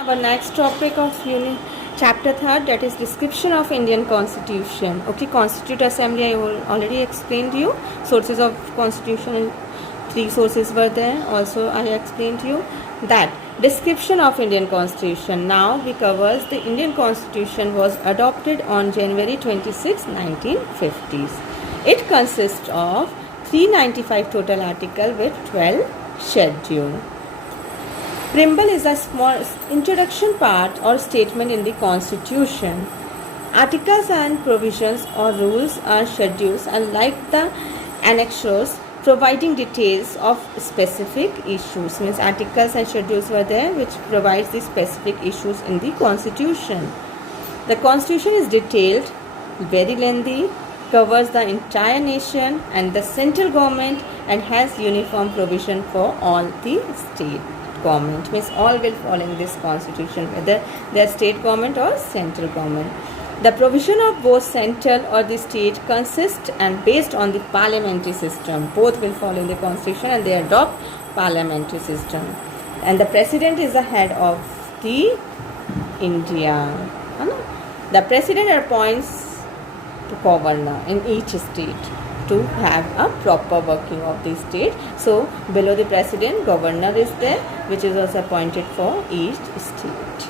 Our next topic of chapter 3rd, that is description of Indian Constitution. Okay, Constitute Assembly I already explained you. Sources of Constitution, 3 sources were there. Also I explained you that description of Indian Constitution. Now we covers the Indian Constitution was adopted on January 26, 1950s. It consists of 395 total articles with 12 schedule. Preamble is a small introduction part or statement in the Constitution. Articles and provisions or rules are schedules and like the annexures providing details of specific issues. Means articles and schedules were there which provides the specific issues in the Constitution. The Constitution is detailed, very lengthy, covers the entire nation and the central government and has uniform provision for all the state government. Means all will fall in this constitution, whether they are state government or central government. The provision of both central or the state consist and based on the parliamentary system. Both will fall in the constitution and they adopt parliamentary system. And the president is the head of the India. The president appoints the governor in each state to have a proper working of the state. So below the president, governor is there, which is also appointed for each state.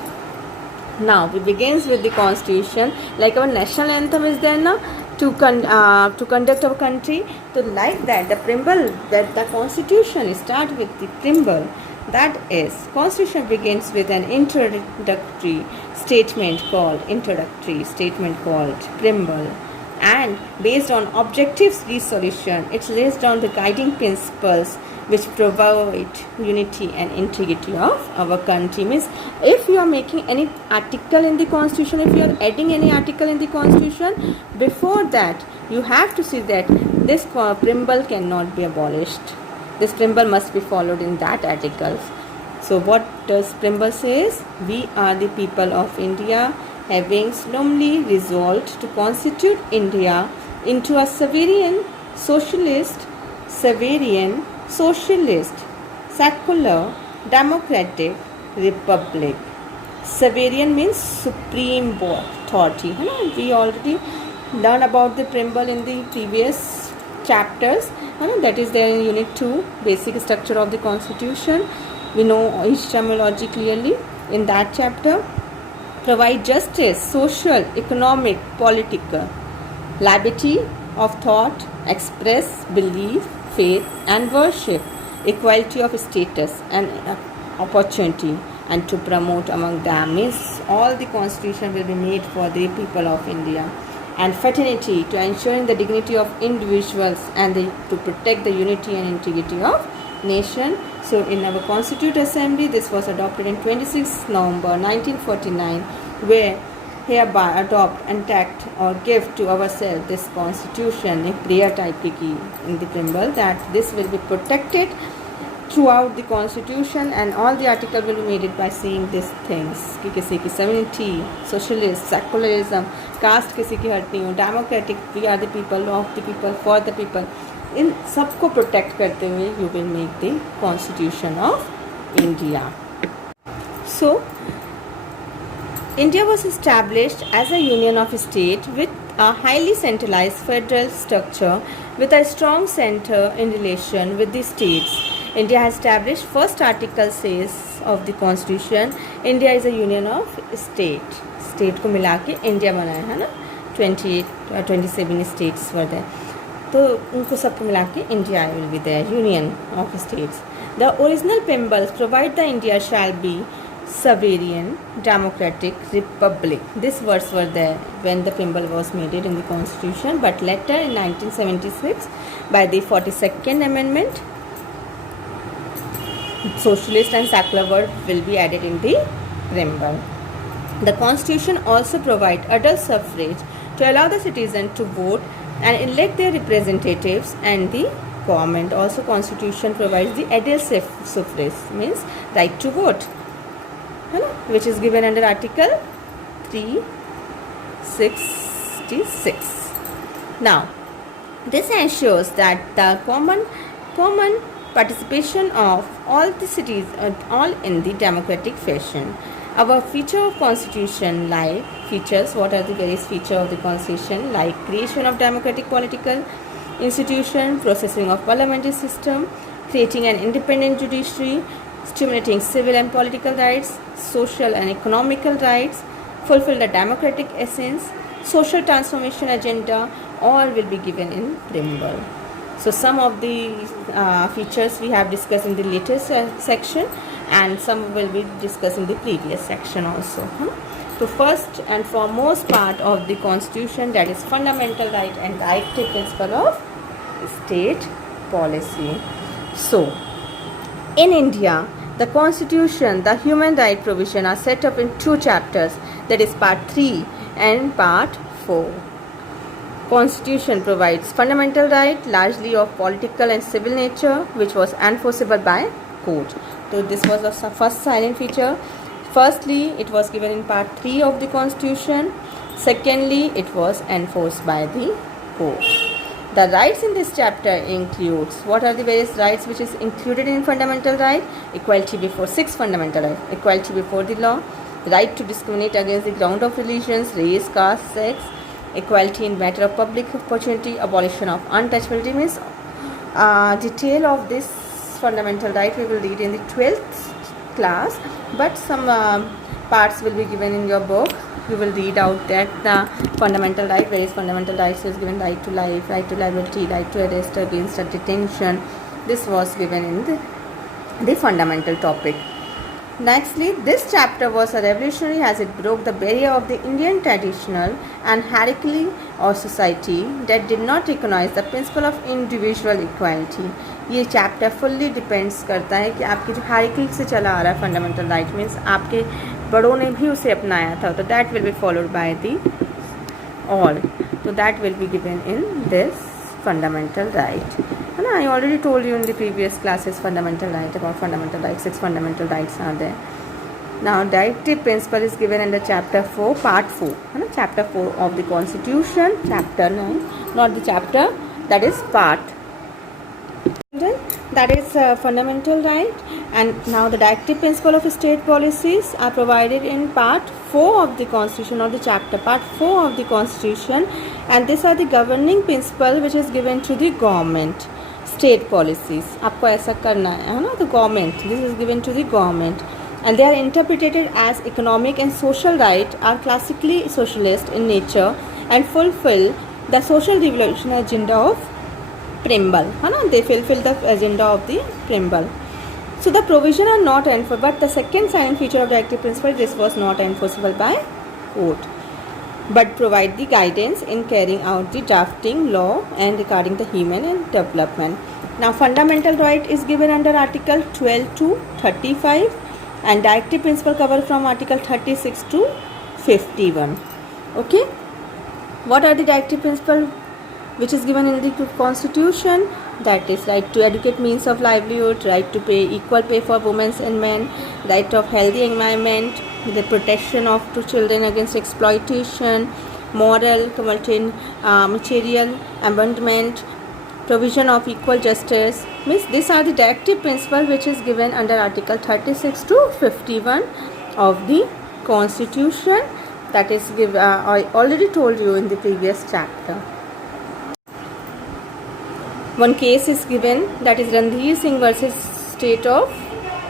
Now we begins with the constitution. Like our national anthem is there now to conduct our country. So like that, the preamble, that the constitution start with the preamble. That is, constitution begins with an introductory statement called preamble. And based on objectives resolution, it lays down the guiding principles which provide unity and integrity of our country. Means if you are making any article in the constitution, if you are adding any article in the constitution, before that you have to see that this preamble cannot be abolished. This preamble must be followed in that article. So what does preamble says? We are the people of India, having solemnly resolved to constitute India into a sovereign, socialist, secular, democratic republic. Sovereign means supreme authority. We already learned about the preamble in the previous chapters. That is there in Unit 2, basic structure of the Constitution. We know each terminology clearly in that chapter. Provide justice, social, economic, political, liberty of thought, express, belief, faith and worship, equality of status and opportunity, and to promote among them. Means all the constitution will be made for the people of India. And fraternity, to ensure the dignity of individuals and to protect the unity and integrity of nation. So in our Constituent Assembly, this was adopted in 26 November 1949, where hereby adopt and tact or give to ourselves this constitution, a prayer type ki in the preamble, that this will be protected throughout the constitution and all the article will be made it by seeing these things कि किसी की sovereignty, socialist, secularism, caste किसी की हट नहीं हो, democratic, we are the people, of the people, for the people. इन सबको protect करते हुए you will make the constitution of India. So India was established as a union of states with a highly centralized federal structure with a strong center in relation with the states. India has established first article says of the constitution, India is a union of state. State को मिला के India बनाया है ना, 27 states were there. तो उनको सबको मिला के India will be there, union of states. The original preambles provide the India shall be sovereign, democratic republic. These words were there when the preamble was made in the constitution, but later in 1976 by the 42nd amendment, socialist and secular word will be added in the preamble. The constitution also provides adult suffrage to allow the citizen to vote and elect their representatives and the government. Also constitution provides the adult suffrage, means right to vote, which is given under article 366. Now this ensures that the common participation of all the cities all in the democratic fashion. Our feature of constitution like features. What are the various features of the constitution? Like creation of democratic political institution, processing of parliamentary system, creating an independent judiciary, stimulating civil and political rights, social and economical rights, fulfill the democratic essence, social transformation agenda, all will be given in preamble. So some of the features we have discussed in the latest section, and some will be discussed in the previous section also. So first and foremost part of the constitution, that is fundamental right and directive principle of state policy. So in India, the constitution, the human right provision are set up in 2 chapters, that is part 3 and part 4. Constitution provides fundamental right largely of political and civil nature, which was enforceable by court. So this was the first silent feature. Firstly, it was given in part 3 of the constitution. Secondly, it was enforced by the court. The rights in this chapter includes, what are the various rights which is included in fundamental right? Equality before 6 fundamental rights. Equality before the law, right to discriminate against the ground of religions, race, caste, sex, equality in matter of public opportunity, abolition of untouchability. Means detail of this fundamental right we will read in the 12th class, but some parts will be given in your book. You will read out that the fundamental right, various fundamental rights is given: right to life, right to liberty, right to arrest against a detention. This was given in the fundamental topic. Nextly, this chapter was a revolutionary as it broke the barrier of the Indian traditional and hierarchy or society that did not recognize the principle of individual equality. ये chapter fully depends करता है कि आपकी जो hierarchy से चला आ रहा है फंडामेंटल राइट, मीन्स आपके बड़ों ने भी उसे अपनाया था, तो that will be followed by the all. तो that will be given in this fundamental right. And I already told you in the previous classes fundamental right, about fundamental rights. 6 fundamental rights are there. Now directive principle is given under chapter 4 part 4, chapter 4 of the constitution, chapter 9, not the chapter, that is part, that is fundamental right. And now the directive principle of state policies are provided in part 4 of the constitution, or the chapter part 4 of the constitution, and these are the governing principle which is given to the government. State policies आपको ऐसा करना है ना, the government, this is given to the government, and they are interpreted as economic and social right, are classically socialist in nature and fulfill the social revolution agenda of preamble, they fulfill the agenda of the preamble. So the provision are not enforceable, but the second silent feature of directive principle, this was not enforceable by court, but provide the guidance in carrying out the drafting law and regarding the human and development. Now fundamental right is given under article 12 to 35, and directive principle cover from article 36 to 51. Okay, what are the directive principle which is given in the constitution? That is right to adequate means of livelihood, right to pay equal pay for women and men, right of healthy environment, the protection of to children against exploitation, moral, material abandonment, provision of equal justice. Means these are the directive principle which is given under article 36 to 51 of the constitution. That is I already told you in the previous chapter. One case is given, that is Randhir Singh versus State of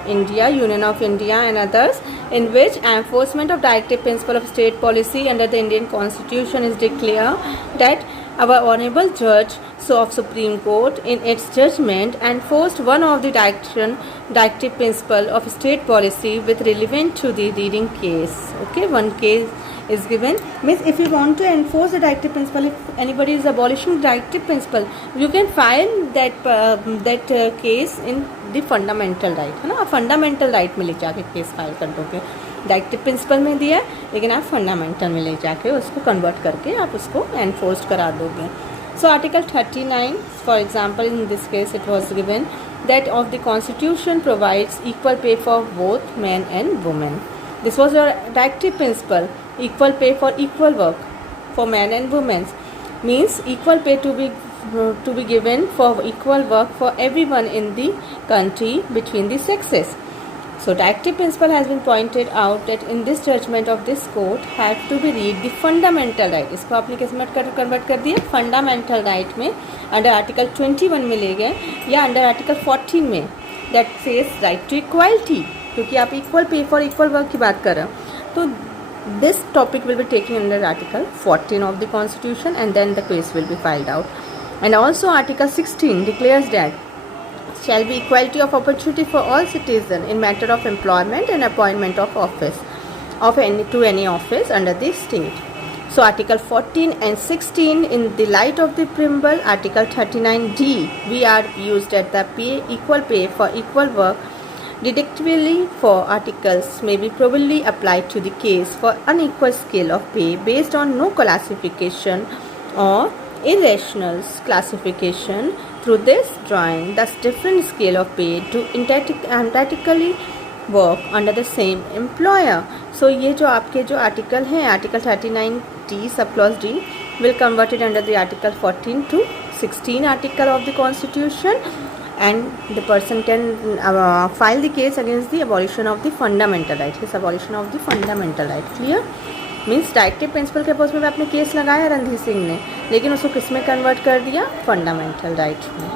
India, Union of India and others, in which enforcement of directive principle of state policy under the Indian Constitution is declared that our honorable judge of Supreme Court in its judgment enforced one of the directive principle of state policy with relevant to the reading case. Okay, one case is given. Means if you want to enforce the directive principle, if anybody is abolishing directive principle, you can file that case in the fundamental right, है ना, fundamental right में ले जाके case file कर दोगे. Directive principle में दिया है, लेकिन आप फंडामेंटल में ले जाके उसको कन्वर्ट करके आप उसको एनफोर्स करा दोगे. So article 39 for example, in this case it was given that of the constitution provides equal pay for both men and women. This was a directive principle, equal pay for equal work for men and women, means equal pay to be given for equal work for everyone in the country between the sexes. So directive principle has been pointed out that in this judgment of this court have to be read the fundamental right. इसको आपने किस में convert कर दिया, fundamental right में, under article 21 में ले गए या अंडर आर्टिकल 14 में that says right to equality, क्योंकि आप equal pay for equal work की बात कर रहे हो. तो this topic will be taking under article 14 of the constitution and then the case will be filed out. And also article 16 declares that shall be equality of opportunity for all citizens in matter of employment and appointment of office of any office under the state. So article 14 and 16 in the light of the preamble, article 39D we are used at the equal pay for equal work. Deductively for articles may be probably applied to the case for unequal scale of pay based on no classification or irrational classification. Through this drawing, thus different scale of pay to identically work under the same employer. So ये जो आपके जो article हैं, article 39D sub clause D will convert it under the article 14 to 16 article of the constitution, and the person can file the case against the abolition of the fundamental right. His abolition of the fundamental right. Clear? Means directive principle के oppose में आपने case लगाया रणधीर सिंह ने, लेकिन उसको किस में convert कर दिया, फंडामेंटल राइट में.